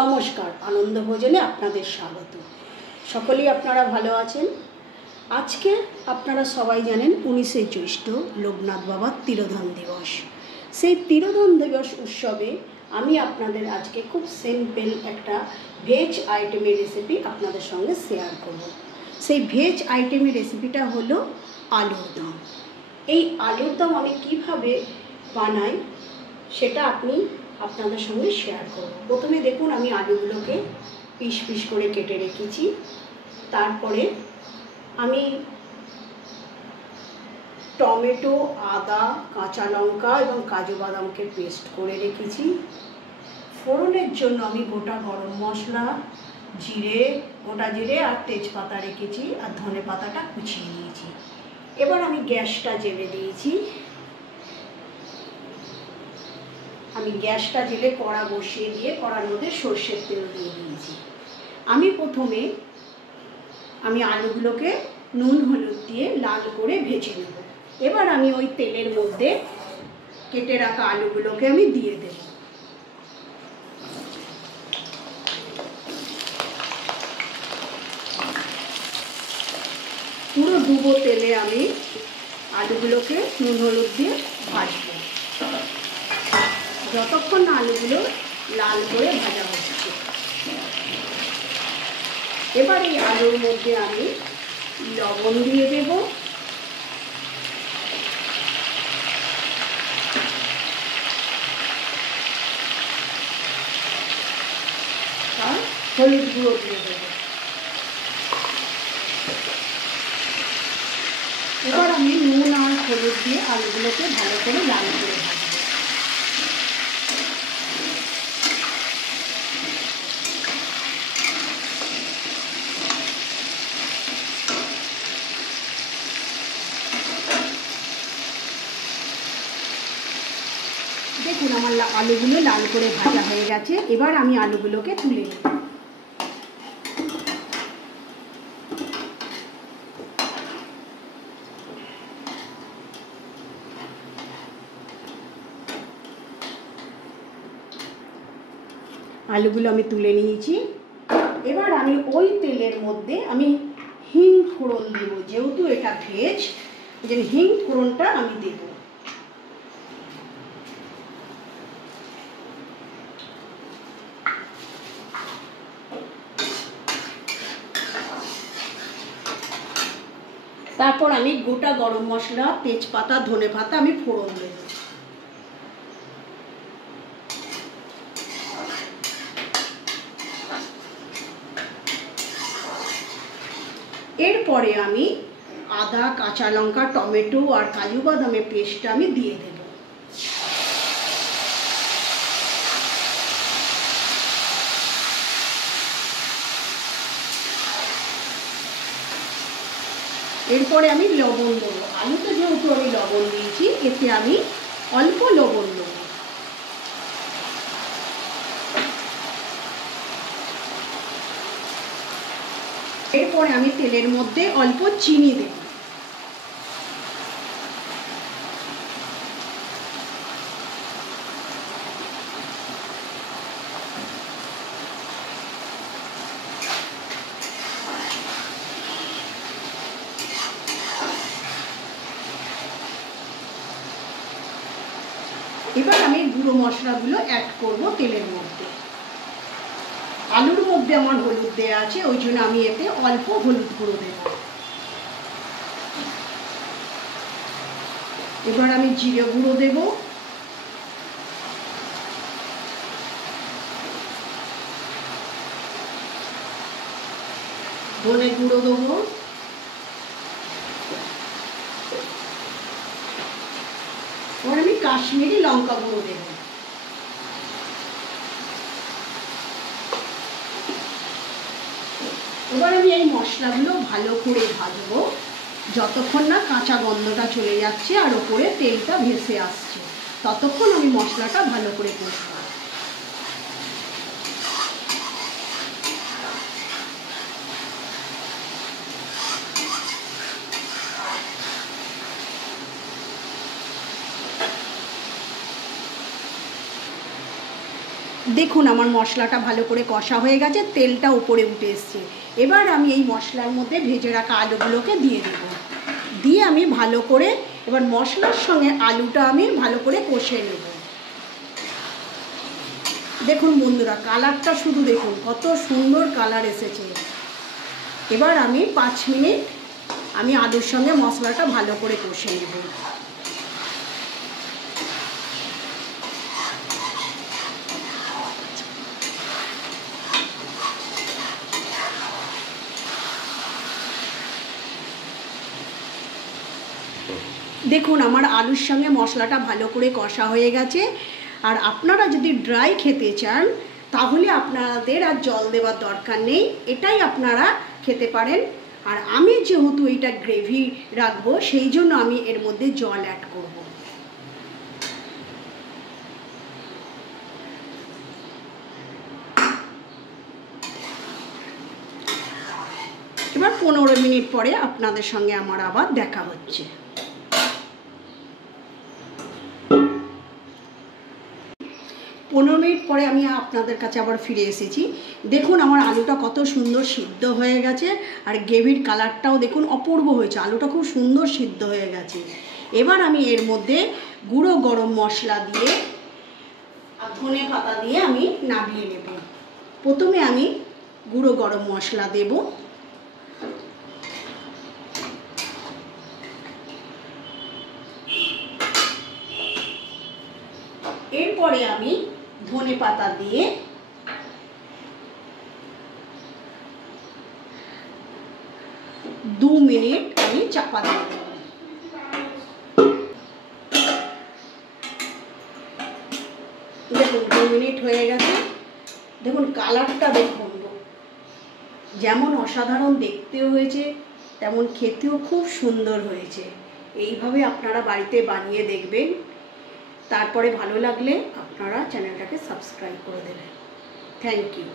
নমস্কার, আনন্দ ভোজনে আপনাদের স্বাগত। সকলেই আপনারা ভালো আছেন। আজকে আপনারা সবাই জানেন 19শে জ্যৈষ্ঠ লোকনাথ বাবার তিরোধান দিবস। সেই তিরোধান দিবস উৎসবে আমি আপনাদের আজকে খুব সিম্পল একটা ভেজ আইটেমের রেসিপি আপনাদের সঙ্গে শেয়ার করব। সেই ভেজ আইটেমের রেসিপিটা হলো আলুর দম। এই আলুর দম আমি কীভাবে বানাই সেটা আপনাদের সঙ্গে শেয়ার করব। প্রথমে দেখুন, আমি আলুগুলোকে পিস পিস করে কেটে রেখেছি। তারপরে আমি টমেটো, আদা, কাঁচা লঙ্কা এবং কাজু বাদামকে পেস্ট করে রেখেছি। ফোড়নের জন্য আমি গোটা গরম মশলা, গোটা জিরে আর তেজপাতা রেখেছি, আর ধনে পাতাটা কুচিয়ে নিয়েছি। এবার আমি গ্যাসটা জেলে দিয়েছি। আমি গ্যাসটা জেলে কড়া বসিয়ে দিয়ে কড়ার মধ্যে সর্ষের তেল দিয়ে দিয়েছি। প্রথমে আলুগুলোকে নুন হলুদ দিয়ে লাল করে ভেজে নেব। এবার আমি ওই তেলের মধ্যে কেটে রাখা আলুগুলোকে আমি দিয়ে দেব। পুরো ডুবো তেলে আমি আলুগুলোকে নুন হলুদ দিয়ে ভাজবো, যতক্ষণ না আলুগুলো লাল করে ভাজা হচ্ছে। এবার এই আলুর মধ্যে আমি লবণ দিয়ে দেব, আর হলুদ গুঁড়ো দিয়ে দেব। এবার আমি নুন আর হলুদ দিয়ে আলুগুলোকে ভালো করে লাল করে ভাজবো। দেখুন, আমার আলুগুলো লাল করে ভাজা হয়ে গেছে। এবার আমি আলুগুলোকে তুলে নেব। আলুগুলো আমি তুলে নিয়েছি। এবার আমি ওই তেলের মধ্যে হিং ফোড়ন দেব। যেহেতু এটা ভেজ, যে হিং ফোড়নটা আমি দেব। তারপর আমি গোটা গরম মশলা, তেজপাতা, ধনে পাতা আমি ফোড়ন দেব। এরপরে আমি আদা, কাঁচা লঙ্কা, টমেটো আর কাজু বাদামের পেস্টটা আমি দিয়ে দেব। এরপরে আমি লবণ দেবো। আলুতে যেহেতু আমি লবণ দিয়েছি, এতে আমি অল্প লবণ দেবো। এরপরে আমি তেলের মধ্যে অল্প চিনি দেব। এবার আমি গুঁড়ো মশলাগুলো অ্যাড করব তেলের মধ্যে। আলুর মধ্যে আমার হলুদ দেওয়া আছে, ওই জন্য আমি এতে অল্প হলুদ গুঁড়ো দেব। এবার আমি জিরে গুঁড়ো দেব, ধনে গুঁড়ো দেবো, এবার আমি কাশ্মীরি লঙ্কা গুঁড়ো দেব। এবার আমি এই মশলাগুলো ভালো করে ভাজবো, যতক্ষণ না কাঁচা গন্ধটা চলে যাচ্ছে আর ওপরে তেলটা ভেসে আসছে, ততক্ষণ আমি মশলাটা ভালো করে কষবো। দেখুন আমার মশলাটা ভালো করে কষা হয়ে গেছে, তেলটা উপরে উঠে এসছে। এবার আমি এই মশলার মধ্যে ভেজে রাখা আলুগুলোকে দিয়ে দেব। দিয়ে আমি ভালো করে এবার মশলার সঙ্গে আলুটা আমি ভালো করে কষে নেব। দেখুন বন্ধুরা, কালারটা শুধু দেখুন কত সুন্দর কালার এসেছে। এবার আমি 5 মিনিট আমি আলুর সঙ্গে মশলাটা ভালো করে কষে নেব। দেখুন আমার আলুর সঙ্গে মশলাটা ভালো করে কষা হয়ে গেছে। আর আপনারা যদি ড্রাই খেতে চান তাহলে আপনাদের আর জল দেওয়ার দরকার নেই, এটাই আপনারা খেতে পারেন। আর আমি যেহেতু এটা গ্রেভি রাখবো সেই জন্য আমি এর মধ্যে জল অ্যাড করব। এবার 15 মিনিট পরে আপনাদের সঙ্গে আমার আবার দেখা হচ্ছে। 15 মিনিট পরে আমি আপনাদের কাছে আবার ফিরে এসেছি। দেখুন আমার আলুটা কত সুন্দর সিদ্ধ হয়ে গেছে, আর গ্রেভির কালারটাও দেখুন অপূর্ব হয়েছে, আলুটা খুব সুন্দর সিদ্ধ হয়ে গেছে। এবার আমি এর মধ্যে গুঁড়ো গরম মশলা দিয়ে আর ধনে পাতা দিয়ে আমি নামিয়ে নেব। প্রথমে আমি গুঁড়ো গরম মশলা দেব, এরপরে আমি ধনে পাতা দিয়ে দু মিনিট আমি চাপা দিয়ে দেব। দেখুন 2 মিনিট হয়ে গেছে। দেখুন কালারটা দেখুন, যেমন অসাধারণ দেখতেও হয়েছে তেমন খেতেও খুব সুন্দর হয়েছে। এইভাবে আপনারা বাড়িতে বানিয়ে দেখবেন, তারপরে ভালো লাগলে আপনারা চ্যানেলটাকে সাবস্ক্রাইব করে দেবেন। Thank you.